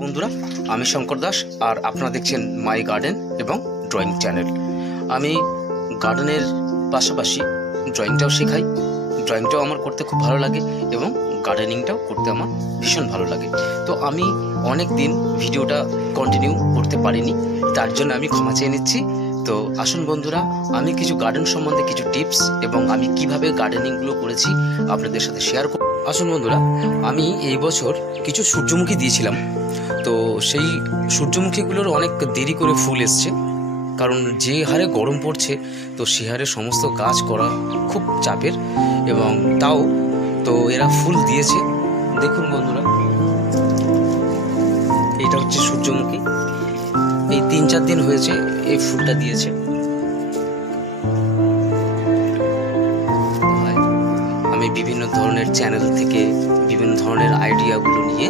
বন্ধুরা, আমি শঙ্কর দাস আর আপনারা দেখছেন মাই গার্ডেন এবং ড্রয়িং চ্যানেল। আমি গার্ডেনের পাশাপাশি ড্রয়িংটাও শেখাই। ড্রয়িংটাও আমার করতে খুব ভালো লাগে এবং গার্ডেনিংটাও করতে আমার ভীষণ ভালো লাগে। তো আমি অনেক দিন ভিডিওটা কন্টিনিউ করতে পারিনি, তার জন্য আমি ক্ষমা চেয়ে নিচ্ছি। তো আসুন বন্ধুরা, আমি কিছু গার্ডেন সম্বন্ধে কিছু টিপস এবং আমি কিভাবে গার্ডেনিংগুলো করেছি আপনাদের সাথে শেয়ার করব। আসুন বন্ধুরা, আমি এই বছর কিছু সূর্যমুখী দিয়েছিলাম। তো সেই সূর্যমুখীগুলোর অনেক দেরি করে ফুল এসছে, কারণ যে হারে গরম পড়ছে তো সে হারে সমস্ত কাজ করা খুব চাপের, এবং তাও তো এরা ফুল দিয়েছে। দেখুন বন্ধুরা, এটা হচ্ছে সূর্যমুখী। এই 3-4 দিন হয়েছে এই ফুলটা দিয়েছে। আমি বিভিন্ন ধরনের চ্যানেল থেকে বিভিন্ন ধরনের আইডিয়াগুলো নিয়ে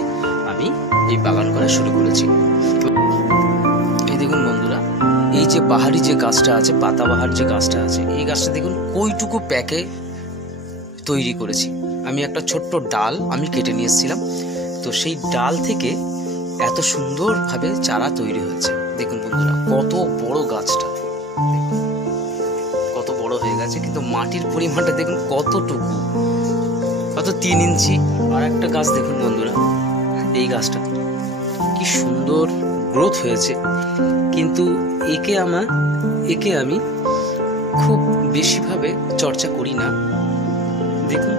আমি এই বাগান করা শুরু করেছি। এই দেখুন বন্ধুরা, এই যে বাহারি যে গাছটা আছে, পাতাবাহার যে গাছটা আছে, এই গাছটা দেখুন কইটুকু প্যাকে তৈরি করেছি। আমি একটা ছোট্ট ডাল আমি কেটে নিয়ে এসেছিলাম, তো সেই ডাল থেকে এত সুন্দরভাবে চারা তৈরি হয়েছে। দেখুন বন্ধুরা, কত বড় গাছটা, কত বড় হয়ে গেছে, কিন্তু মাটির পরিমাণটা দেখুন কতটুকু, কত 3 ইঞ্চি। আর একটা গাছ দেখুন বন্ধুরা, এই গাছটা কি সুন্দর গ্রোথ হয়েছে, কিন্তু একে আমি খুব বেশিভাবে চর্চা করি না। দেখুন,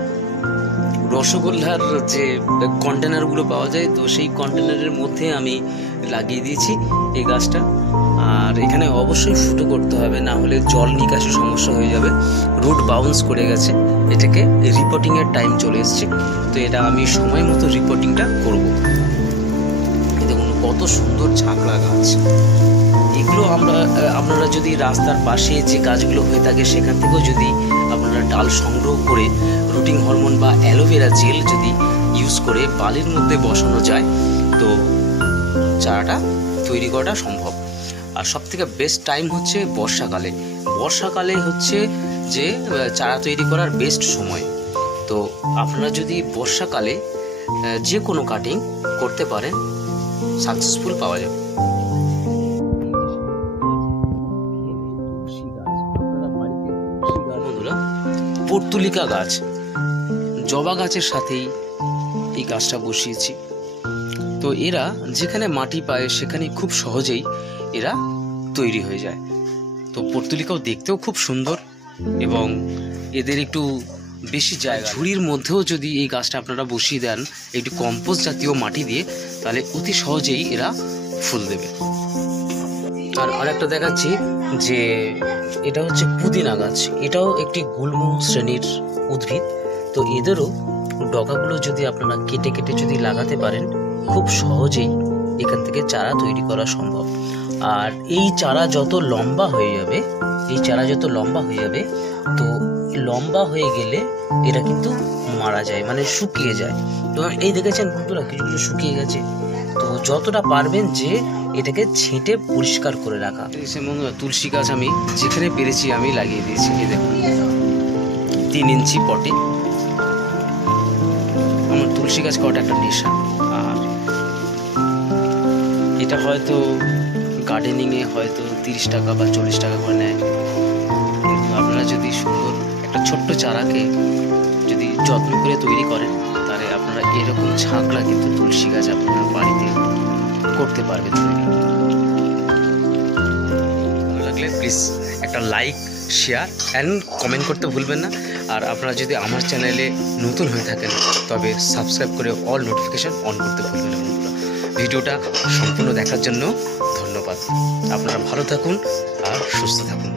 রসগোল্লার যে কন্টেনারগুলো পাওয়া যায়, তো সেই কন্টেনারের মধ্যে আমি লাগিয়ে দিয়েছি এই গাছটা। আর এখানে অবশ্যই ফুটো করতে হবে, না হলে জল নিকাশে সমস্যা হয়ে যাবে। রুট বাউন্স করে গেছে, এটাকে রিপোর্টিংয়ের টাইম চলে এসছে, তো এটা আমি সময় মতো রিপোর্টিংটা করব। দেখুন কত সুন্দর ঝাঁকড়া গাছ। এগুলো আপনারা যদি রাস্তার পাশে যে গাছগুলো হয়ে থাকে সেখান থেকেও যদি আপনারা ডাল সংগ্রহ করে রুটিং হরমোন বা অ্যালোভেরা জেল যদি ইউজ করে বালির মধ্যে বসানো যায়, তো চারাটা তৈরি করাটা সম্ভব। আর সবথেকে বেস্ট টাইম হচ্ছে বর্ষাকালে। বর্ষাকালে হচ্ছে যে চারা তৈরি করার বেস্ট সময়। তো আপনারা যদি বর্ষাকালে যে কোনো কাটিং করতে পারেন, সাকসেসফুল পাওয়া যাবে। পর্তুলিকা গাছ, জবা গাছের সাথেই এই গাছটা বসিয়েছি। তো এরা যেখানে মাটি পায় সেখানে খুব সহজেই এরা তৈরি হয়ে যায়। তো পর্তুলিকাও দেখতেও খুব সুন্দর, এবং এদের একটু বেশি জায়গা, ঝুড়ির মধ্যেও যদি এই গাছটা আপনারা বসিয়ে দেন একটু কম্পোস্ট জাতীয় মাটি দিয়ে, তাহলে অতি সহজেই এরা ফুল দেবে। আর আরেকটা দেখাচ্ছি যে এটা হচ্ছে পুদিনা গাছ। এটাও একটি গুল্ম শ্রেণীর উদ্ভিদ। তো এদেরও ডগাগুলো যদি আপনারা কেটে কেটে যদি লাগাতে পারেন, খুব সহজেই এখান থেকে চারা তৈরি করা সম্ভব। আর এই চারা যত লম্বা হয়ে যাবে, তো লম্বা হয়ে গেলে এরা কিন্তু মারা যায়, মানে শুকিয়ে যায়। তো এই দেখেছেন বন্ধুরা, কিছু কিছু শুকিয়ে গেছে। তো যতটা পারবেন যে এটাকে ছেঁটে পরিষ্কার করে রাখা। বন্ধুরা, তুলসী গাছ আমি যেখানে পেরেছি আমি লাগিয়ে দিয়েছি। এই দেখুন 3 ইঞ্চি পটে। আমার তুলসী গাছ করাটা একটা নেশা। আর এটা হয়তো গার্ডেনিংয়ে হয়তো 30 টাকা বা 40 টাকা করে নেয়, কিন্তু আপনারা যদি সুন্দর একটা ছোট্ট চারাকে যদি যত্ন করে তৈরি করেন, তাহলে আপনারা এরকম ঝাঁকড়া কিন্তু তুলসী গাছ আপনার বাড়িতে করতে পারবেন তৈরি। ভালো লাগলে প্লিজ একটা লাইক, শেয়ার অ্যান্ড কমেন্ট করতে ভুলবেন না। আর আপনারা যদি আমার চ্যানেলে নতুন হয়ে থাকেন, তবে সাবস্ক্রাইব করে অল নোটিফিকেশান অন করতে ভুলবেন না বন্ধুরা। ভিডিওটা সম্পূর্ণ দেখার জন্য ধন্যবাদ। আপনারা ভালো থাকুন আর সুস্থ থাকুন।